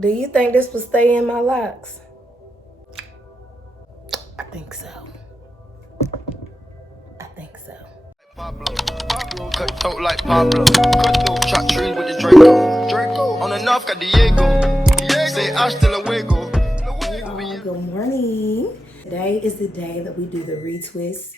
Do you think this will stay in my locks? I think so. I think so. Pablo, cut throat like Pablo. Cut throat, chop tree with the Draco. On the north got Diego. Say hasta luego. Good morning. Today is the day that we do the retwist.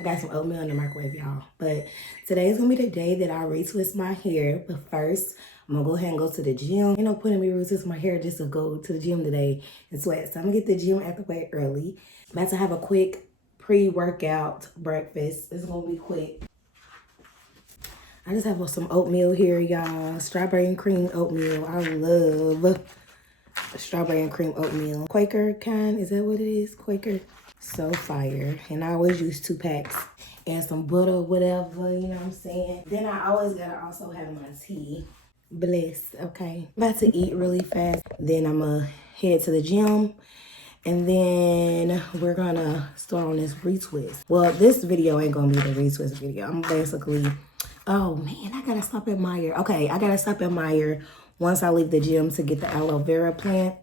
I got some oatmeal in the microwave, y'all. But today is gonna be the day that I retwist my hair. But first, I'm gonna go ahead and go to the gym. Ain't no point in me retwisting my hair just to go to the gym today and sweat. So I'm gonna get the gym out the way early. About to have a quick pre-workout breakfast. It's gonna be quick. I just have some oatmeal here, y'all. Strawberry and cream oatmeal. I love strawberry and cream oatmeal. Quaker kind, is that what it is? Quaker. So fire. And I always use 2 packs and some butter, whatever, you know what I'm saying? Then I always gotta also have my tea. Blessed, okay? I'm about to eat really fast. Then I'm gonna head to the gym. And then we're gonna start on this retwist. Well, this video ain't gonna be the retwist video. I'm basically, oh man, I gotta stop at Meijer. Okay, I gotta stop at Meijer once I leave the gym to get the aloe vera plant.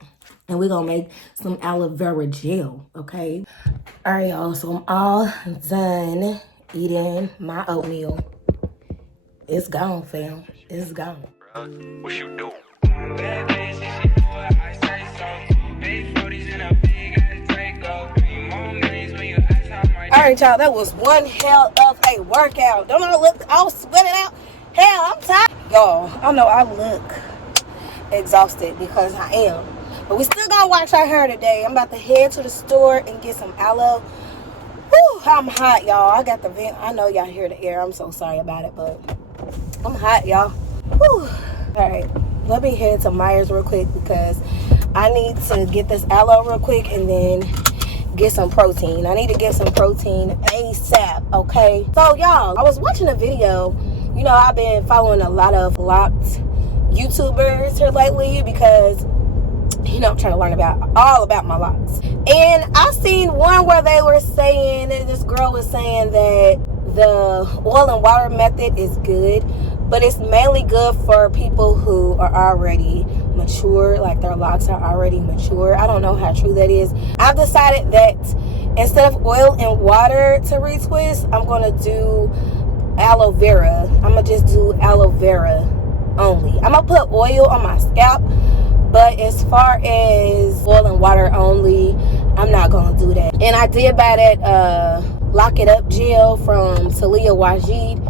And we're gonna make some aloe vera gel, okay? All right, y'all, so I'm all done eating my oatmeal. It's gone, fam. It's gone. What you do? All right, y'all, that was one hell of a workout. Don't I look all sweated out? Hell, I'm tired. Y'all, I know I look exhausted because I am. But we still gonna wash our hair today. I'm about to head to the store and get some aloe. Whew, I'm hot, y'all. I got the vent. I know y'all hear the air. I'm so sorry about it, but I'm hot, y'all. Whew. All right, let me head to Meijer's real quick because I need to get this aloe real quick and then get some protein. I need to get some protein ASAP, okay? So, y'all, I was watching a video. You know, I've been following a lot of Locs YouTubers here lately because, you know, I'm trying to learn all about my locks. And I seen one where they were saying, this girl was saying that the oil and water method is good, but it's mainly good for people who are already mature, like their locks are already mature. I don't know how true that is. I've decided that instead of oil and water to retwist, I'm gonna do aloe vera. I'm gonna just do aloe vera only. I'm gonna put oil on my scalp, but as far as oil and water only, I'm not gonna do that. And I did buy that Lock It Up gel from Talia Wajid,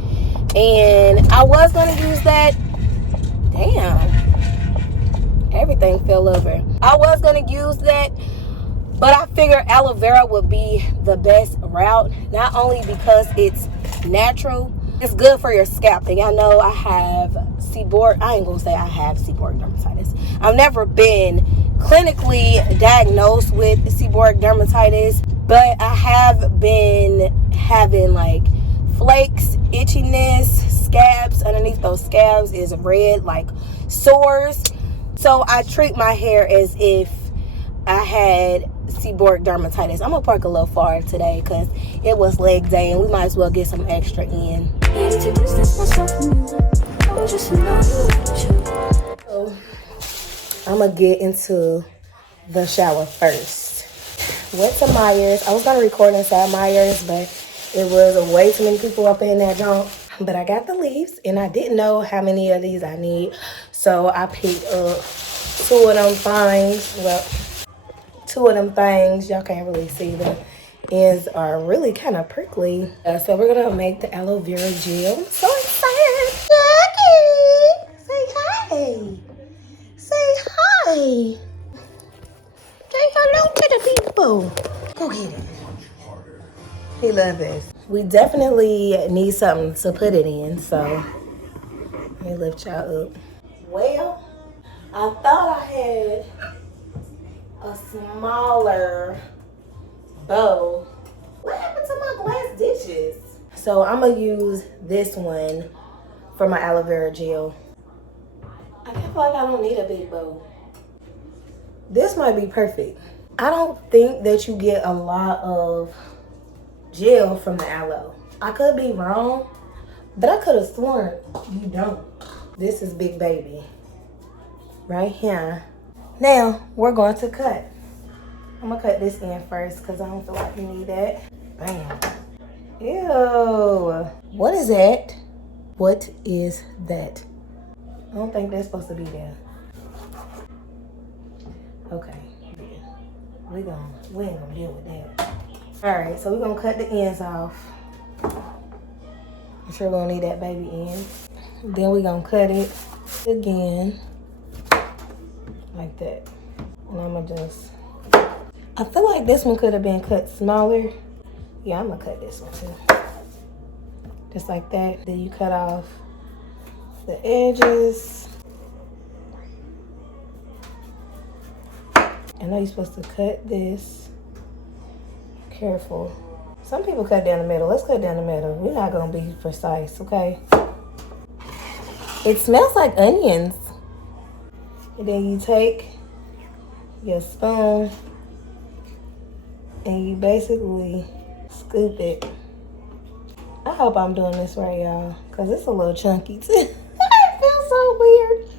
and I was gonna use that. Damn, everything fell over. I was gonna use that, but I figured aloe vera would be the best route, not only because it's natural, it's good for your scalp. And y'all know I have seborrheic. I ain't gonna say I have seborrheic dermatitis. I've never been clinically diagnosed with seborrheic dermatitis, but I have been having like flakes, itchiness, scabs. Underneath those scabs is red, like sores. So I treat my hair as if I had seborrheic dermatitis. I'm gonna park a little far today because it was leg day and we might as well get some extra in. So I'm gonna get into the shower first. Went to Meijer's. I was gonna record inside Meijer's, but it was way too many people up in that junk. But I got the leaves and I didn't know how many of these I need. So I picked up 2 of them things. Well, 2 of them things. Y'all can't really see them. Ends are really kind of prickly. So we're gonna make the aloe vera gel. I'm so excited. Jackie, say hi. Say hi. Say hello to the people. Go get it. He loves this. We definitely need something to put it in, so let me lift y'all up. Well, I thought I had a smaller bowl. What happened to my glass dishes? So I'm gonna use this one for my aloe vera gel. I feel like I don't need a big bowl. This might be perfect. I don't think that you get a lot of gel from the aloe. I could be wrong, but I could have sworn you don't. This is Big Baby. right here. Now we're going to cut. I'm gonna cut this in first because I don't feel like you need that. Bam. Ew. What is that? What is that? I don't think that's supposed to be there. Okay. Yeah. We ain't gonna deal with that. Alright, so we're gonna cut the ends off. I'm sure we're gonna need that baby end. Then we're gonna cut it again. Like that. And I'm gonna just, I feel like this one could have been cut smaller. Yeah, I'm gonna cut this one too. Just like that. Then you cut off the edges. I know you're supposed to cut this. Careful. Some people cut down the middle. Let's cut down the middle. We're not gonna be precise, okay? It smells like onions. And then you take your spoon and you basically scoop it. I hope I'm doing this right, y'all, because it's a little chunky too. It feels so weird.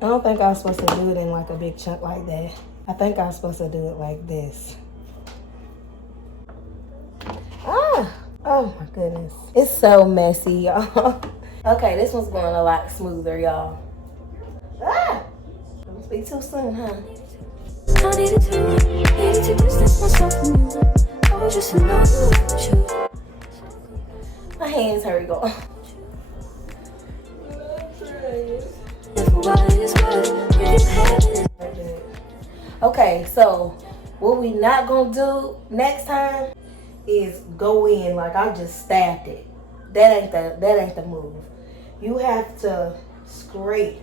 I don't think I was supposed to do it in like a big chunk like that. I think I was supposed to do it like this. Ah, oh my goodness. It's so messy, y'all. Okay, this one's going a lot smoother, y'all. Ah, it must be too soon, huh? I needed to distance myself from you. I was just in love with you. My hands hurt, y'all. Okay, so what we not gonna do next time is go in like I just stabbed it. That ain't the move. You have to scrape.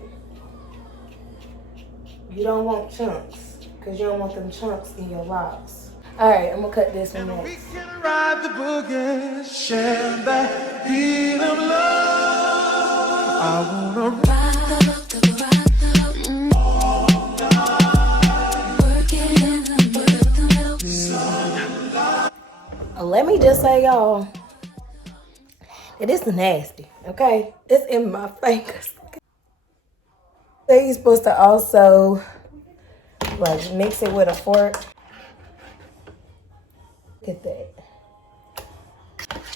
You don't want chunks, because you don't want them chunks in your locks. Alright, I'm gonna cut this one next. We can ride the boogie, share that beat of love. I wanna ride let me just say, y'all, that this is nasty, okay? It's in my fingers. So you're supposed to also like mix it with a fork. Look at that.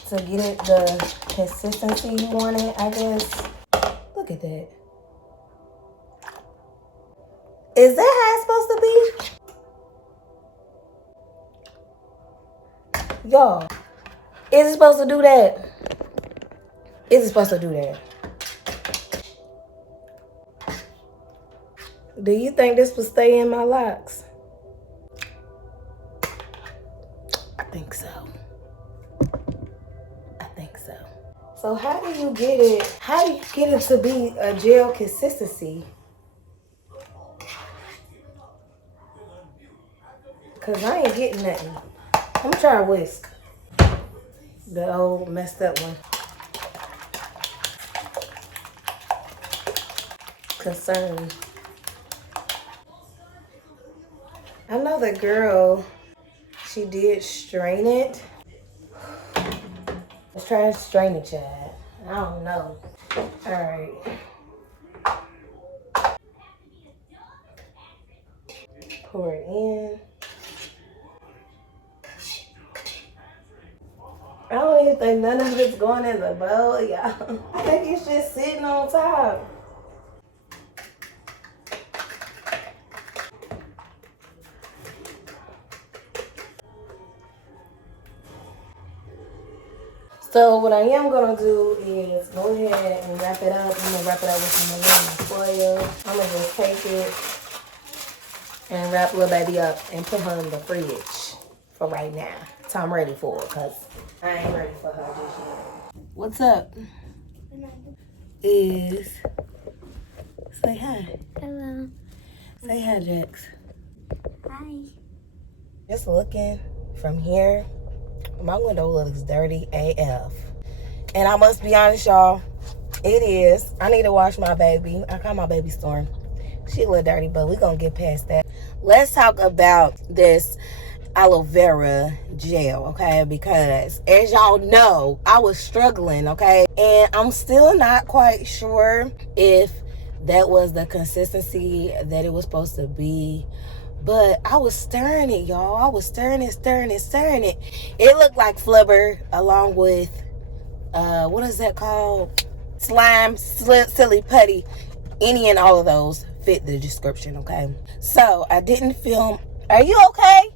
To get it the consistency you want it, I guess. Look at that. Is that how it's supposed to be? Y'all, is it supposed to do that? Is it supposed to do that? Do you think this will stay in my locks? I think so. I think so. So how do you get it? How do you get it to be a gel consistency? Cause I ain't getting nothing. I'm gonna try a whisk. The old messed up one. Concerned. I know the girl, she did strain it. Let's try to strain it, Chad. I don't know. All right. Pour it in. I don't even think none of it's going in the bowl, y'all. I think it's just sitting on top. So what I am gonna do is go ahead and wrap it up. I'm gonna wrap it up with some aluminum foil. I'm gonna just take it and wrap little baby up and put her in the fridge for right now. So I'm ready for it, cause I ain't ready for her just yet. What's up? Is say hi. Hello. Say hi, Jax. Hi. Just looking from here, my window looks dirty AF. And I must be honest, y'all, it is. I need to wash my baby. I call my baby Storm. She a little dirty, but we're gonna get past that. Let's talk about this aloe vera gel, okay? Because as y'all know, I was struggling, okay? And I'm still not quite sure if that was the consistency that it was supposed to be. But I was stirring it, y'all. I was stirring it. It looked like flubber along with, what is that called? Slime, silly putty. Any and all of those fit the description, okay? So I didn't film. Are you okay?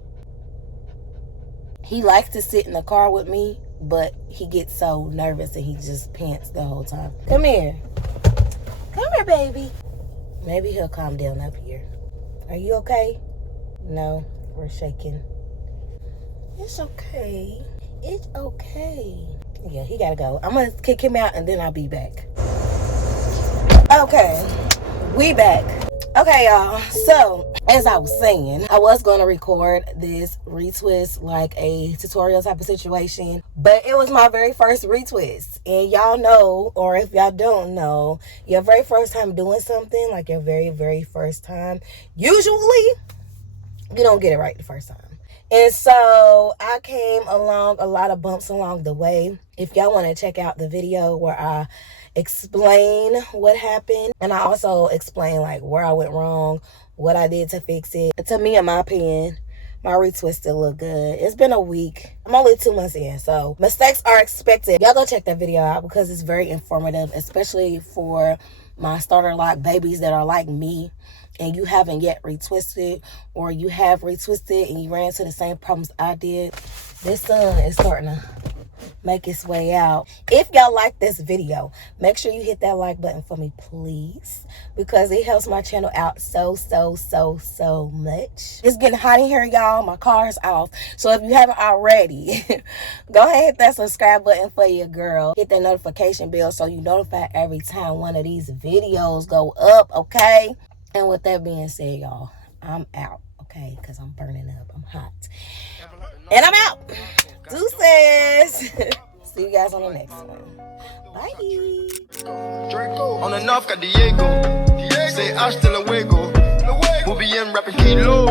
He likes to sit in the car with me, but he gets so nervous and he just pants the whole time. Come here, baby. Maybe he'll calm down up here. Are you okay? No, we're shaking. It's okay. It's okay. Yeah, he gotta go. I'm gonna kick him out and then I'll be back. Okay, we back. Okay, y'all. So, as I was saying, I was going to record this retwist like a tutorial type of situation, but it was my very first retwist. And y'all know, or if y'all don't know, your very first time doing something, like your very, very first time, usually you don't get it right the first time. And so I came along a lot of bumps along the way. If y'all want to check out the video where I explain what happened, and I also explain like where I went wrong, what I did to fix it. To me, in my opinion, my retwist still look good. It's been a week. I'm only 2 months in, so mistakes are expected. Y'all go check that video out because it's very informative, especially for my starter lock babies that are like me and you haven't yet retwisted, or you have retwisted and you ran into the same problems I did. This sun is starting to make its way out. If y'all like this video, make sure you hit that like button for me, please, because it helps my channel out so much. It's getting hot in here, y'all. My car's off, so if you haven't already, go ahead and hit that subscribe button for your girl. Hit that notification bell so you notify every time one of these videos go up, okay? And with that being said, y'all, I'm out, okay? Because I'm burning up. I'm hot. And I'm out. Deuces. See you guys on the next one. Bye. On the north got Diego. Say hasta luego. We'll be in rapping kilo.